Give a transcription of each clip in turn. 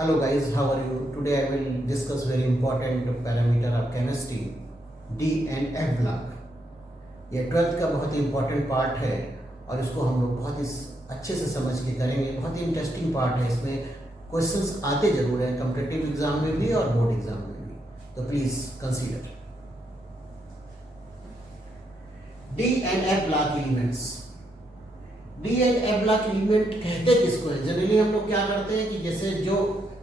Hello guys, how are you? Today I will discuss very important parameter of chemistry, D and F block. ये 12th का बहुत ही important part है और इसको हम लोग बहुत ही अच्छे से समझ के करेंगे। बहुत ही इंटरेस्टिंग पार्ट है, इसमें क्वेश्चंस आते जरूर हैं कॉम्पिटिटिव एग्जाम में भी और बोर्ड एग्जाम में भी, तो please consider. D and F block elements. D and F block element कहते किसको है? जनरली हम लोग क्या करते हैं कि जैसे जो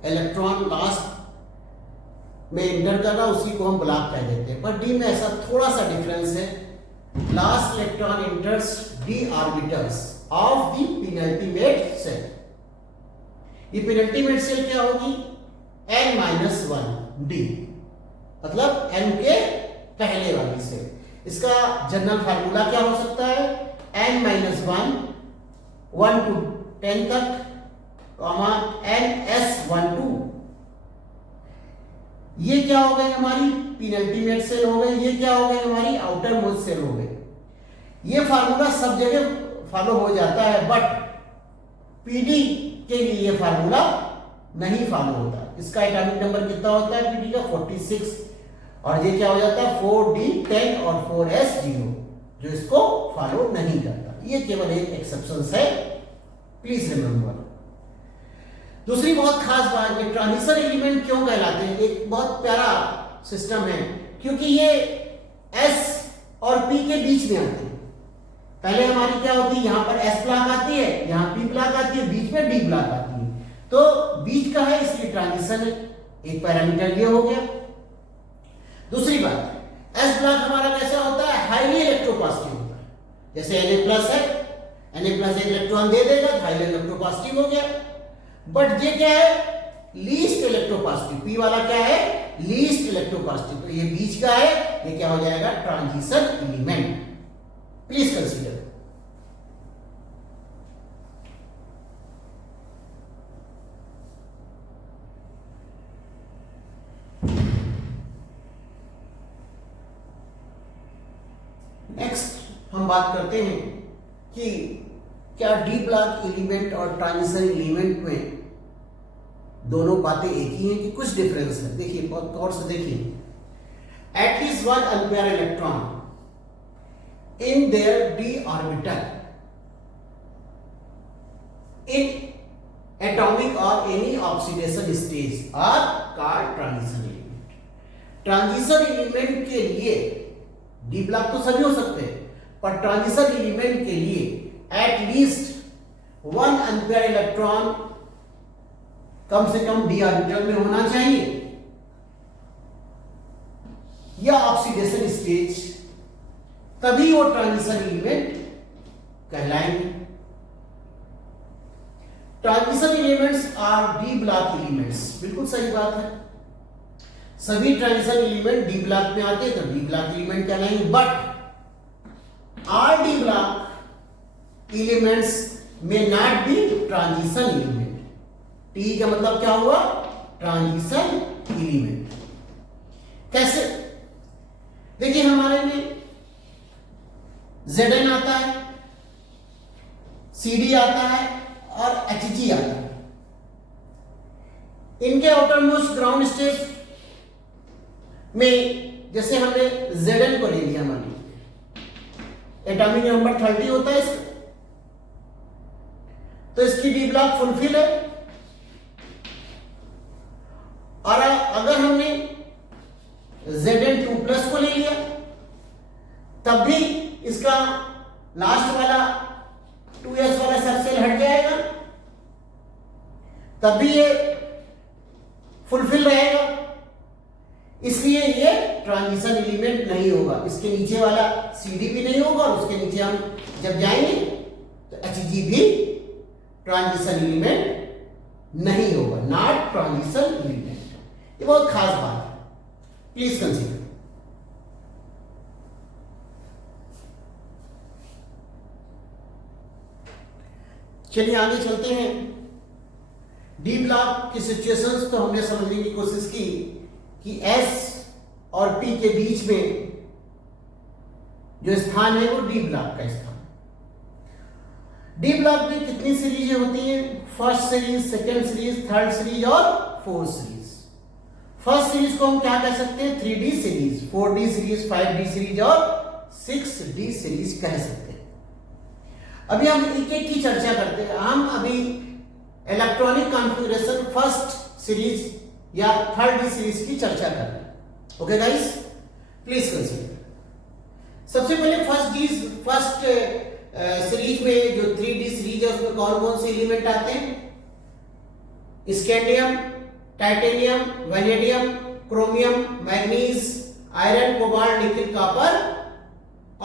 इलेक्ट्रॉन लास्ट में इंटर कर रहा उसी को हम ब्लॉक कह देते हैं, पर डी में ऐसा थोड़ा सा डिफरेंस है। Last electron इंटर्स D orbitals of the penultimate shell. ये पेनल्टीमेट सेल क्या होगी? n-1 डी, मतलब n के पहले वाली सेल। इसका जनरल फार्मूला क्या हो सकता है? n-1 1 to 10 तक, ns12। ये क्या हो गई? हमारी पेनल्टीमेट सेल हो गई। ये क्या हो गई? हमारी आउटर मोस्ट सेल हो गई। ये फार्मूला सब जगह फॉलो हो जाता है, बट पीडी के लिए ये फार्मूला नहीं फॉलो होता। इसका एटॉमिक नंबर कितना होता है पीडी का? 46, और ये क्या हो जाता है? 4d10 और 4s0, जो इसको फॉलो नहीं करता। ये केवल एक एक्सेप्शन है, प्लीज रिमेंबर। दूसरी बहुत खास बात, ये ट्रांजिशन एलिमेंट क्यों कहलाते हैं? एक बहुत प्यारा सिस्टम है, क्योंकि ये S और P के बीच में आते हैं। पहले हमारी क्या होती है? यहां पर S ब्लॉक आती है, यहां P ब्लॉक आती है, बीच में D ब्लॉक आती है, तो बीच का है इसलिए ट्रांजिशन है। एक पैरामीटर ये हो गया। दूसरी बात, S ब्लॉक हमारा कैसा होता है? हाईली इलेक्ट्रोपॉजिटिव होता है। जैसे Na+ है, Na+ एक इलेक्ट्रॉन दे देगा, हाईली इलेक्ट्रोपॉजिटिव हो गया। बट ये क्या है? Least electropositive. P वाला क्या है? Least electropositive. तो ये बीच का है, ये क्या हो जाएगा? Transition element. Please consider. Next हम बात करते हैं कि क्या डी ब्लॉक एलिमेंट और ट्रांजिशन एलिमेंट में दोनों बातें एक ही हैं कि कुछ डिफरेंस है? देखिए, बहुत गौर से देखिए। At least one unpaired electron in their d orbital in atomic or any oxidation stage are called transition element। Transition element के लिए डी ब्लॉक तो सभी हो सकते हैं, पर ट्रांजिशन एलिमेंट के लिए एटलीस्ट वन अनपेयर इलेक्ट्रॉन कम से कम डी ऑर्बिटल में होना चाहिए, या ऑक्सीडेशन स्टेज, तभी वो ट्रांजिशन एलिमेंट कहलाएंगे। Transition elements are D block elements. बिल्कुल सही बात है, सभी ट्रांजिशन एलिमेंट डी ब्लॉक में आते हैं तो डी ब्लॉक एलिमेंट कहलाएंगे। But are D block elements may not be transition element. T का मतलब क्या हुआ? Transition element. कैसे? देखिए, हमारे में Zn आता है, Cd आता है और Hg आता है। इनके आउटर मोस्ट ग्राउंड स्टेज में जैसे हमने Zn को ले लिया, मान लीजिए एटॉमिक नंबर 30 होता है इसका, तो इसकी डी ब्लॉक फुलफिल है। और अगर हमने Zn2+ को ले लिया, तब भी इसका लास्ट वाला 2s वाला सबसेल हट जाएगा, तब भी ये फुलफिल रहेगा, इसलिए ये ट्रांजिशन एलिमेंट नहीं होगा। इसके नीचे वाला Cd भी नहीं होगा, और उसके नीचे हम जब जाएंगे तो Hg भी ट्रांजिशन एलिमेंट नहीं होगा, नॉट ट्रांजिशन एलिमेंट। ये बहुत खास बात है, प्लीज कंसीडर। चलिए आगे चलते हैं। डी ब्लॉक की सिचुएशंस तो हमने समझने की कोशिश की कि S और P के बीच में जो स्थान है वो डी ब्लॉक का स्थान। डी ब्लॉक में कितनी सीरीज होती हैं? First series, second series, third series और 4 सीरीज। फर्स्ट सीरीज को हम क्या कह सकते हैं? 3D series, 4D series, 5D series और 6D सीरीज कह सकते हैं। अभी हम एक एक की चर्चा करते हैं। हम अभी इलेक्ट्रॉनिक कॉन्फ़िगरेशन फर्स्ट सीरीज या 3D सीरीज की चर्चा कर रहे हैं। Okay guys, please consider. सबसे पहले फर्स्ट सीरीज में जो 3D सीरीज है उसमें कौन कौन से एलिमेंट आते हैं? Scandium, titanium, vanadium, chromium, manganese, iron, cobalt, nickel, copper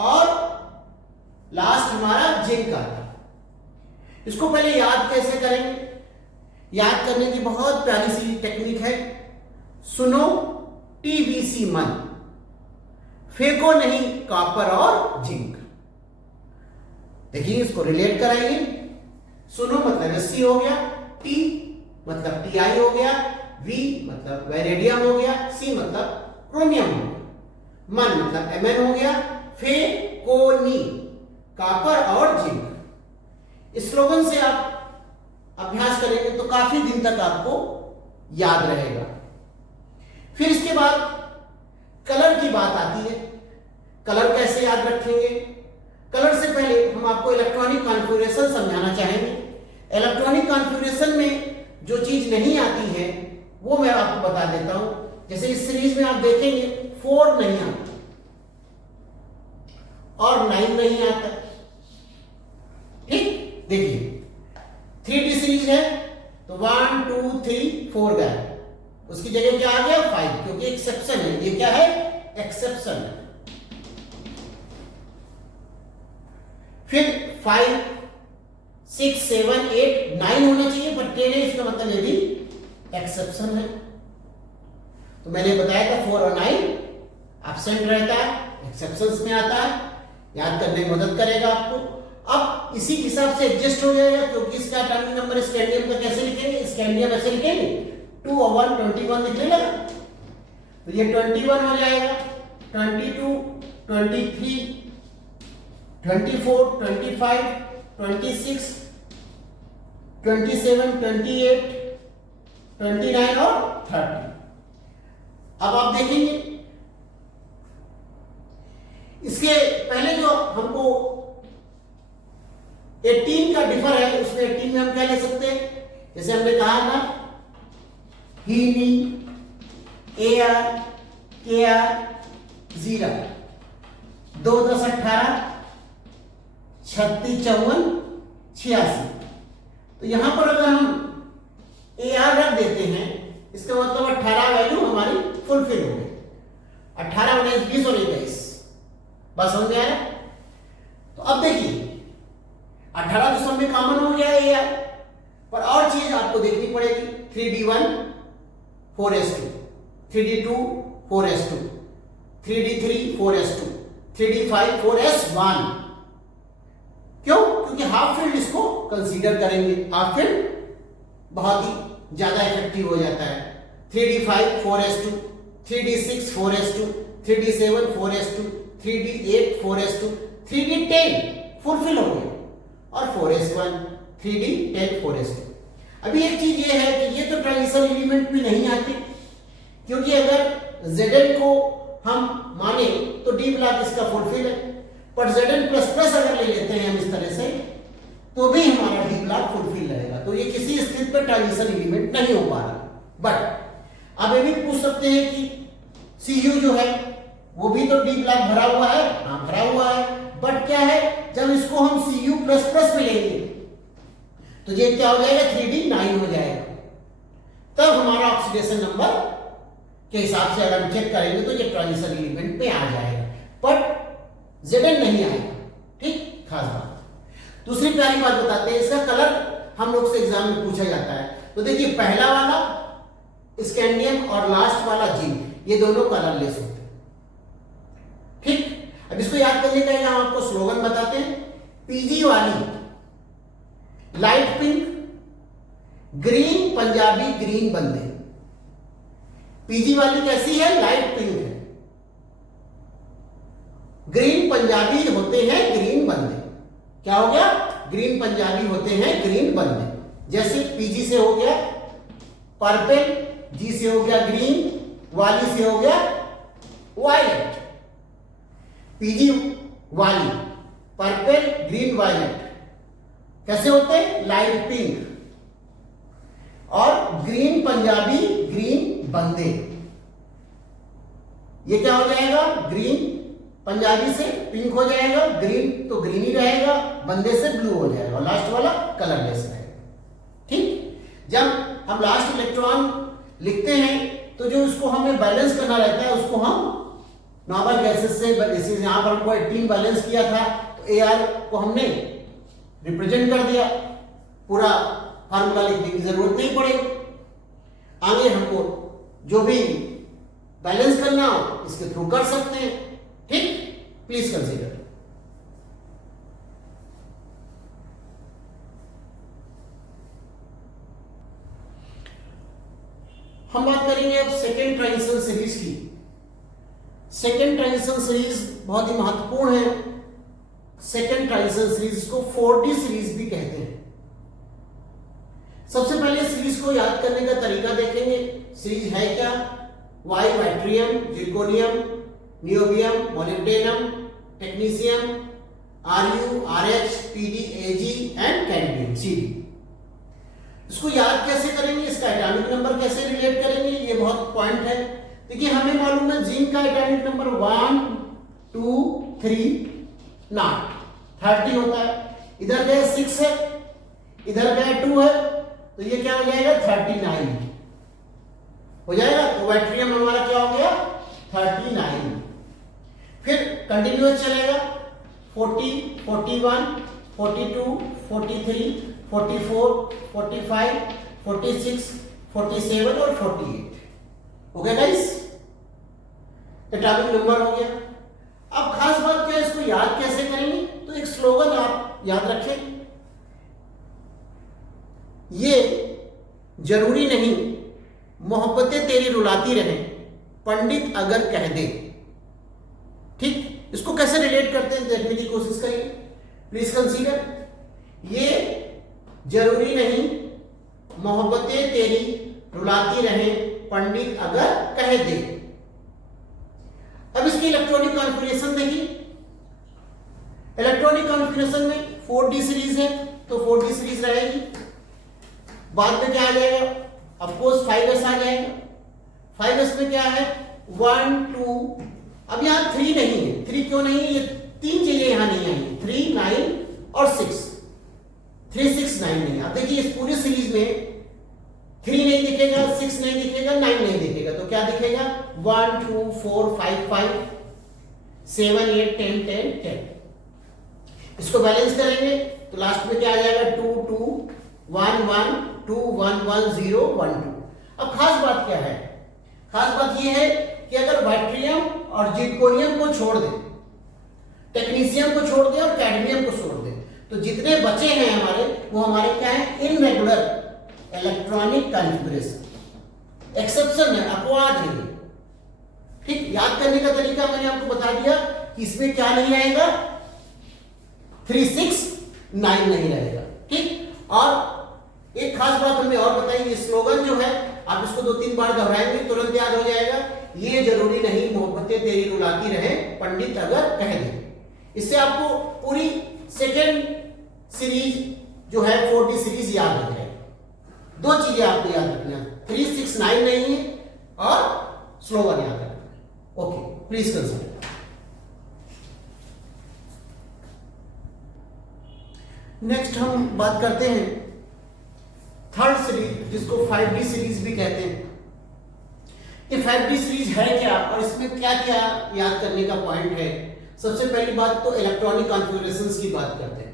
और लास्ट हमारा जिंक आता है। इसको पहले याद कैसे करेंगे? याद करने की बहुत प्यारी सी टेक्निक है। सुनो TVC मन, फेंको नहीं कॉपर और जिंक। देखिए इसको रिलेट कराइए। सुनो मतलब SC हो गया, T मतलब Ti हो गया, V मतलब वैनेडियम हो गया, C मतलब क्रोमियम हो गया, मन मतलब Mn हो गया, फेकोनी कॉपर और जिंक। इस स्लोगन से आप अभ्यास करेंगे तो काफी दिन तक आपको याद रहेगा। फिर इसके बाद कलर की बात आती है। कलर कैसे याद रखेंगे? कलर से पहले हम आपको इलेक्ट्रॉनिक कॉन्फ़िगरेशन समझाना चाहेंगे। इलेक्ट्रॉनिक कॉन्फ़िगरेशन में जो चीज नहीं आती है वो मैं आपको बता देता हूं। जैसे इस सीरीज में आप देखेंगे 4 नहीं आता और 9 नहीं आता। ठीक, देखिए 3D सीरीज है तो 1 2 3 4 गया, उसकी जगह क्या आ गया? 5, क्योंकि एक्सेप्शन है। ये क्या है? एक्सेप्शन है। फिर 5 6 7 8 9 होना चाहिए, पर 10 है, इसका मतलब ये भी एक्सेप्शन है। तो मैंने बताया था 4 और 9 एब्सेंट रहता है, एक्सेप्शंस में आता है। याद करने में मदद करेगा आपको। अब इसी के हिसाब से एडजस्ट हो जाएगा, क्योंकि इसका एटॉमिक नंबर स्कैंडियम का कैसे लिखेंगे? स्कैंडियम ऐसे लिखेंगे 2 और 1 21 लिखने लगा तो ये 21 हो जाएगा, 22 23 24 25 26 27 28 29 और 30। अब आप देखेंगे इसके पहले जो हमको 18 का डिफर है, उसमें 18 में हम क्या ले सकते हैं? जैसे हमने कहा ना हीनी, AR, KR, 0, 2 10 18 36 54 86। तो यहां पर अगर हम AR रख देते हैं, इसका मतलब 18 वैल्यू हमारी फुलफिल हो गई। 18 19 20 और 21 बस समझ में आया? तो अब देखिए 18 तो सब में कॉमन हो गया AR, पर और चीज आपको देखनी पड़ेगी। 3D1 4s2, 3D2 4s2, 3D3 4s2, 3D5 4s1। क्यों? क्योंकि हाफ फील्ड इसको कंसीडर करेंगे। हाफ फील्ड बहुत ही ज्यादा इफेक्टिव हो जाता है। 3D5 4s2, 3D6 4s2, 3D7 4s2, 3D8 4s2, 3D10 fulfil हो गया और 4s1, 3D10 4s2। अभी एक चीज ये है कि ये तो ट्रांजिशन एलिमेंट भी नहीं आते, क्योंकि अगर Zn को हम माने तो डी ब्लॉक इसका फुलफिल है, पर Zn++ अगर ले लेते हैं हम इस तरह से तो भी हमारा डी ब्लॉक फुलफिल रहेगा। तो ये किसी स्थिति पर ट्रांजिशन एलिमेंट नहीं हो पा रहा। बट अब ये भी पूछ सकते हैं कि Cu जो है वो भी तो डी ब्लॉक भरा हुआ है। हाँ भरा हुआ है, बट क्या है, जब इसको हम Cu++ में लेंगे तो ये क्या हो जाएगा? 3D9 हो जाएगा। तब हमारा ऑक्सीडेशन नंबर के हिसाब से अगर हम चेक करेंगे तो ये ट्रांजिशन एलिमेंट में आ जाएगा, बट Zn नहीं आएगा। ठीक, खास बात। दूसरी प्यारी बात बताते हैं, इसका कलर हम लोग से एग्जाम में पूछा जाता है। तो देखिए पहला वाला स्कैंडियम और लास्ट वाला जिंक, ये दोनों कलर ले सकते हैं। ठीक, अब इसको याद करने का हम आपको स्लोगन बताते हैं। पीजी वाली light pink, green Punjabi green बंदे। पीजी वाली कैसी है? लाइट पिंक है। ग्रीन पंजाबी होते हैं ग्रीन बंदे। क्या हो गया? ग्रीन पंजाबी होते हैं ग्रीन बंदे। जैसे पीजी से हो गया पर्पल, जी से हो गया ग्रीन, वाली से हो गया वायलेट। पीजी वाली पर्पल, ग्रीन, वायलेट कैसे होते हैं? Light pink. और ग्रीन पंजाबी, ग्रीन बंदे, ये क्या हो जाएगा? ग्रीन पंजाबी से पिंक हो जाएगा, ग्रीन तो ग्रीन ही रहेगा, बंदे से ब्लू हो जाएगा, और लास्ट वाला कलरलेस रहेगा। ठीक, जब हम लास्ट इलेक्ट्रॉन लिखते हैं तो जो उसको हमें बैलेंस करना रहता है उसको हम नॉर्मल गैसेस से, जैसे यहां पर हमको 18 बैलेंस किया था तो Ar को हमने रिप्रेजेंट कर दिया, पूरा फार्मूला लिखने की जरूरत नहीं पड़ेगी। आगे हमको जो भी बैलेंस करना हो इसके थ्रू कर सकते हैं। ठीक, प्लीज कंसीडर। हम बात करेंगे अब सेकेंड ट्रांजिशन सीरीज की। सेकेंड ट्रांजिशन सीरीज बहुत ही महत्वपूर्ण है। सेकेंड ट्रांजिशन सीरीज को 4D सीरीज भी कहते हैं। सबसे पहले सीरीज को याद करने का तरीका देखेंगे। सीरीज है क्या? Y yttrium, zirconium, niobium, molybdenum, technetium, Ru, Rh, Pd, Ag and cadmium, Cd। इसको याद कैसे करेंगे? इसका एटॉमिक नंबर कैसे रिलेट करेंगे? ये बहुत पॉइंट है। देखिए हमें मालूम है जिंक का एटॉमिक नंबर 1 2 3 नॉट 30 होता है। इधर गया 6 है, इधर गया 2 है, तो ये क्या हो जाएगा? 39 हो जाएगा। तो वाइट्रियम हमारा क्या हो गया? 39। फिर कंटिन्यूअस चलेगा 40 41 42 43 44 45 46 47 और 48 हो गया गाइस, एटॉमिक नंबर हो गया। अब खास बात क्या है, इसको याद कैसे करेंगे? तो एक स्लोगन आप याद रखें, ये जरूरी नहीं मोहब्बतें तेरी रुलाती रहे पंडित अगर कह दे। ठीक, इसको कैसे रिलेट करते हैं देखने की कोशिश करिए, प्लीज कंसीडर। ये जरूरी नहीं मोहब्बतें तेरी रुलाती रहे पंडित अगर कह दे। अब इसकी इलेक्ट्रॉनिक कॉन्फ़िगरेशन देखिए। इलेक्ट्रॉनिक कॉन्फ़िगरेशन में 4D सीरीज है तो 4D सीरीज रहेगी। बाद में क्या आ जाएगा? ऑफ कोर्स 5s आ जाएगा। 5s में क्या है? 1 2, अब यहां 3 नहीं है। 3 क्यों नहीं है? ये 3 चीजें यहां नहीं आएंगी, 3 9 और 6। 3 6 9 नहीं। अब देखिए इस पूरी सीरीज में 3 नहीं दिखेगा, 6 नहीं दिखेगा, 9 नहीं दिखेगा, तो क्या दिखेगा? 1 2 4 5 5 7 8 10 10 10। इसको बैलेंस करेंगे तो लास्ट में क्या आ जाएगा? 2 2 1 1 2 1 1 0 1 2। अब खास बात क्या है? खास बात यह है कि अगर वाइट्रियम और जिरकोनियम को छोड़ दें, टेक्नीशियम को छोड़ दें और कैडमियम को छोड़ दें, तो जितने बचे हैं हमारे वो हमारे क्या है? Irregular electronic configuration. एक्सेप्शन है, अपवाद है। ठीक, याद करने का तरीका मैंने आपको बता दिया कि इसमें क्या नहीं आएगा? 3 6 9 नहीं रहेगा। ठीक, और एक खास बात हमने और बताई, ये स्लोगन जो है आप इसको 2-3 बार दोहराएंगे तुरंत याद हो जाएगा। ये जरूरी नहीं मोहब्बतें तेरी रुलाती रहे पंडित अगर कह दे। इससे आपको पूरी सेकेंड सीरीज जो है 4D सीरीज याद हो जाएगी। 2 चीजें आपको याद रखना है, 3 6 9 नहीं है और स्लोगन याद रखना है। Okay, please consider. नेक्स्ट हम बात करते हैं थर्ड सीरीज, जिसको 5D सीरीज भी कहते हैं। ये 5D सीरीज है क्या और इसमें क्या क्या याद करने का पॉइंट है? सबसे पहली बात तो इलेक्ट्रॉनिक कॉन्फ़िगरेशंस की बात करते हैं।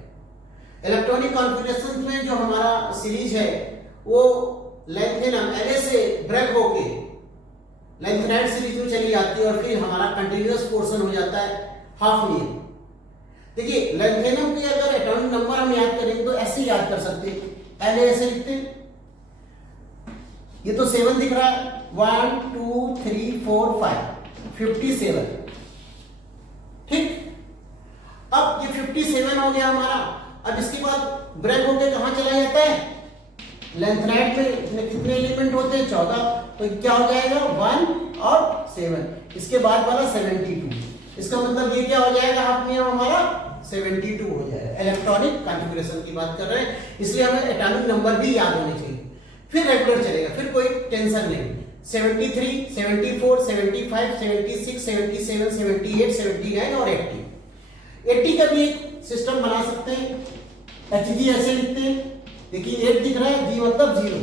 इलेक्ट्रॉनिक कॉन्फ़िगरेशंस में जो हमारा सीरीज है वो लेंथेनम Na से ब्रेक होके लेंथेनाइड सीरीज में चली जाती है और फिर हमारा कंटिन्यूअस पोर्शन हो जाता है हाफनियम। देखिए लेंथेनम के अगर एटॉमिक नंबर हम याद करेंगे तो ऐसे याद कर सकते हैं, Na ऐसे लिखते हैं, ये तो 7 दिख रहा है, 1 2 3 4 5 57। ठीक, अब ये 57 हो गया हमारा। अब इसके बाद ब्रेक होके कहां चला जाता है? लेंथेनाइड में कितने एलिमेंट होते हैं? होगा तो क्या हो जाएगा 1 और 7, इसके बाद वाला 72, इसका मतलब ये क्या हो जाएगा हाफनियम हमारा 72 हो जाएगा। इलेक्ट्रॉनिक कॉन्फ़िगरेशन की बात कर रहे हैं, इसलिए हमें एटॉमिक नंबर भी याद होने चाहिए। फिर रेगुलर चलेगा, फिर कोई टेंशन नहीं। 73, 74, 75, 76, 77, 78, 79 और 80। 80 का भी एक सिस्टम बना सकते हैं, Hg ऐसे लिखते हैं, देखिए 8 दिख रहा है, G मतलब 0,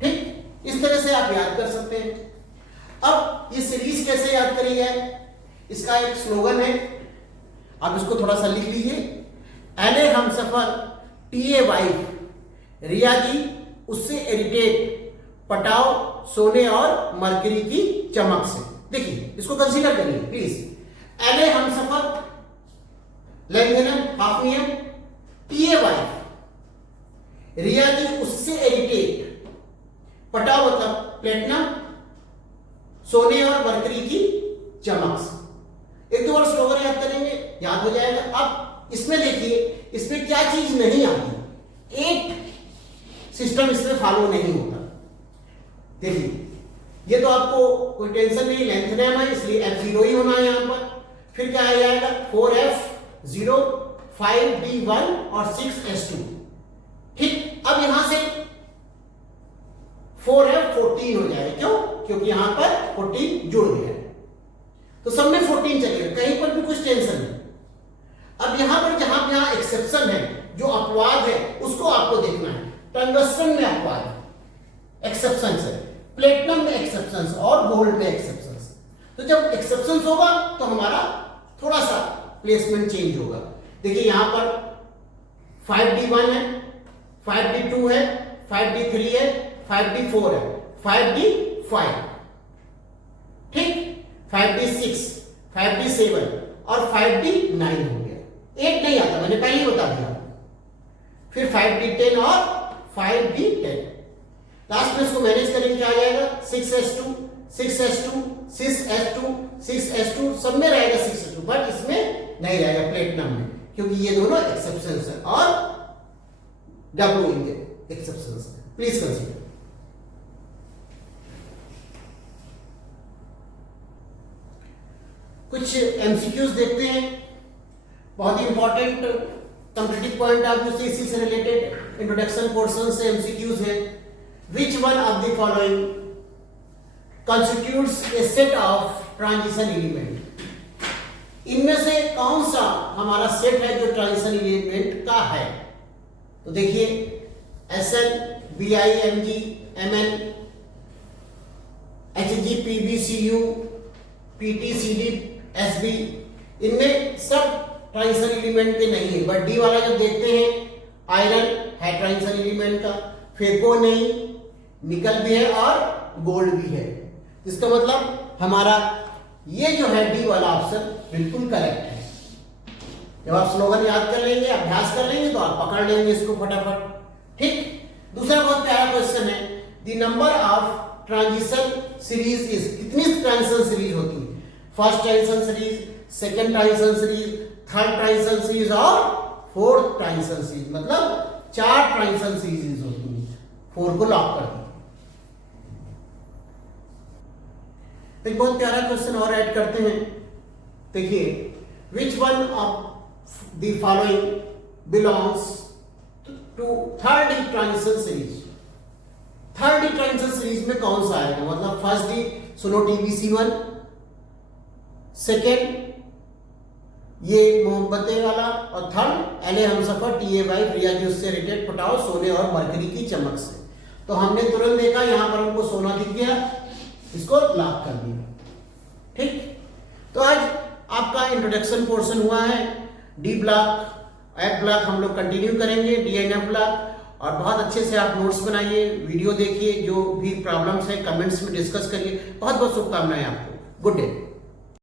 ठीक, इस तरह से आप याद कर सकते हैं। अब ये सीरीज कैसे याद करी जाए, इसका एक स्लोगन है, आप इसको थोड़ा सा लिख लीजिए। एले हमसफर टीए वाइफ, रिया जी उससे इरिटेट, पटाओ सोने और मरकरी की चमक से। देखिए इसको कंसीडर करिए प्लीज। एले हमसफर लैंगेनम हाफनियम, टीए वाइफ, रिया जी उससे इरिटेट, पटाओ मतलब प्लेटिनम, सोने और मरकरी की चमक से। एक दो बार स्लोगन याद करेंगे, याद हो जाएगा। अब इसमें देखिए, इसमें क्या चीज नहीं आती, एक सिस्टम इसमें फॉलो नहीं होता। देखिए ये तो आपको कोई टेंशन नहीं, लेंथनेम है इसलिए F0 ही होना है यहां पर। फिर क्या आ जाएगा 4F0, 5B1 और 6S2, ठीक। अब यहां से 4F14 हो जाएगा, क्यों? क्योंकि यहां पर 14 जुड़ गया है, तो सब में 14 चलेगा, कहीं पर भी कुछ टेंशन नहीं। अब यहां पर जहां एक्सेप्शन है, जो अपवाद है उसको आपको देखना है। टंगस्टन में अपवाद है, एक्सेप्शन है, प्लेटिनम में एक्सेप्शन और गोल्ड में एक्सेप्शन। तो जब एक्सेप्शन होगा तो हमारा थोड़ा सा प्लेसमेंट चेंज होगा। देखिए यहां पर 5D1 है, 5D2 है, 5D3 है, 5D4 है, 5D5, ठीक, 5D6, 5D7 और 5D9 हो गया। 8 नहीं आता, मैंने पहले ही बता दिया। फिर 5D10 और 5D10। लास्ट में इसको मैनेज करेंगे, क्या आ जाएगा 6S2, 6S2, 6S2, 6S2, सब में रहेगा 6S2, बट इसमें नहीं रहेगा प्लेटिनम में, क्योंकि ये दोनों एक्सेप्शंस हैं और W इनके एक्सेप्शंस हैं। Please consider. कुछ एमसीक्यूज देखते हैं, बहुत ही important completing point of view इसी से रिलेटेड इंट्रोडक्शन पोर्शन से एमसीक्यूज है। Which one of the following constitutes a set of transition element? इनमें से कौन सा हमारा सेट है जो ट्रांजिशन एलिमेंट का है? तो देखिए Sn, Bi, Mg, Mn, Hg, Pb, Cu, Pt, Cd, Sb, इनमें सब ट्रांजिशन एलिमेंट के नहीं है, बट डी वाला जब देखते हैं आयरन है ट्रांजिशन एलिमेंट का, फेको नहीं, निकल भी है और गोल्ड भी है। इसका मतलब हमारा ये जो है डी वाला ऑप्शन बिल्कुल करेक्ट है। जब आप स्लोगन याद कर लेंगे, अभ्यास कर लेंगे तो आप पकड़ लेंगे इसको फटाफट, ठीक। दूसरा बहुत प्यारा क्वेश्चन है, the number of transition series is, कितनी ट्रांजिशन सीरीज होती है? First transition series, second transition series, third transition series और फोर्थ ट्रांजिशन सीरीज, मतलब 4 ट्रांजिशन सीरीज होती है। 4 को लॉक कर दिया। एक बहुत प्यारा क्वेश्चन और ऐड करते हैं, देखिए which one of the following belongs to third D transition series? Third D transition series में कौन सा आएगा? मतलब फर्स्ट डी सुनो TbC1, सेकेंड ये मोहब्बतें वाला, और थर्ड एले हमसफर टीए वाइफ, रिया जी उससे रिलेटेड, पटाओ सोने और मरकरी की चमक से। तो हमने तुरंत देखा यहां पर हमको सोना दिख गया, इसको लॉक कर दिया, ठीक। तो आज आपका इंट्रोडक्शन पोर्शन हुआ है। डी ब्लॉक, एफ ब्लॉक हम लोग कंटिन्यू करेंगे, डी एंड एफ ब्लॉक, और बहुत अच्छे से आप नोट्स बनाइए, वीडियो देखिए, जो भी प्रॉब्लम्स है कमेंट्स में डिस्कस करिए। बहुत बहुत शुभकामनाएं आपको। Good day.